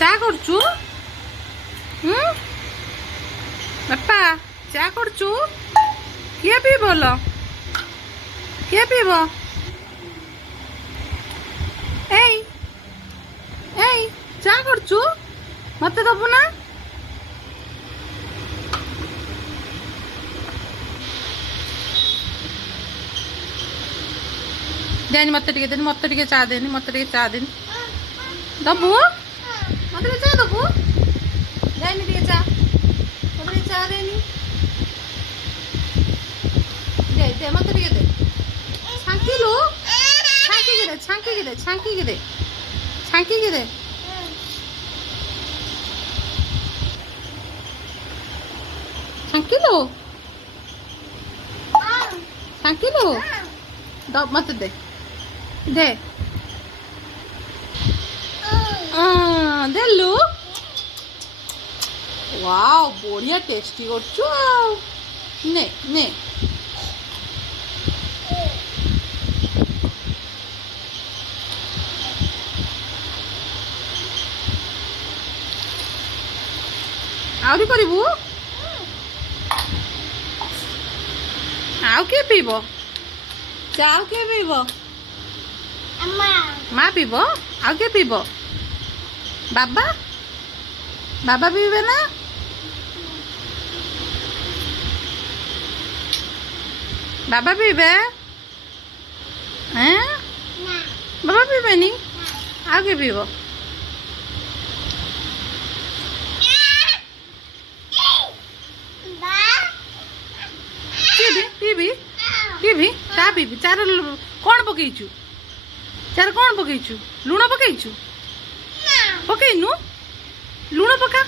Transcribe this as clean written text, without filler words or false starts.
চা করছু? বাপা চা করছু? কিଏ ପିଇବ ଲୋ? କିଏ ପିଇବ? ଏଇ ଏଇ ଚା କରୁଛୁ? ମତେ ଦବୁ ନା? ଦେନି ମତେ ଟିକେ ଚା ଦେନି, ମତେ ଟିକେ ଚା ଦେନି। ଦବୁ? ମତେ ଟିକେ ଚା ଦବୁ? ଦେନି ଟିକେ ଚା, ମତେ ଟିକେ ଚା ଦେନି। ଦେ ମତେ ଟିକେ ଦେ। ଛାଙ୍କିଲୁ? ଛାଙ୍କିକି ଦେ, ଛାଙ୍କିକି ଦେ, ଛାଙ୍କିକି ଦେ, ଛାଙ୍କିକି ଦେ। ଛାଙ୍କିଲୁ? ଛାଙ୍କିଲୁ? ମତେ ଦେ, ଦେ। ଦେଲୁ? ୱାଓ ବଢିଆ ଟେଷ୍ଟି କରୁଛୁ ଆଉ। ନେ ନେ। ଆହୁରି କରିବୁ? ଆଉ କିଏ ପିଇବ ଚା? ଆଉ କିଏ ପିଇବ? ମା ପିଇବ? ଆଉ କିଏ ପିଇବ? ବାବା? ବାବା ପିଇବେ ନା? ବାବା ପିଇବେ? ବାବା ପିଇବେନି? ଆଉ କିଏ ପିଇବ? ପିଇବି ପିଇବି ଚା ପିଇବି। ଚାର କ'ଣ ପକେଇଛୁ? ଚାର କ'ଣ ପକେଇଛୁ? ଲୁଣ ପକେଇଛୁ? ପକେଇନୁ? ଲୁଣ ପକା।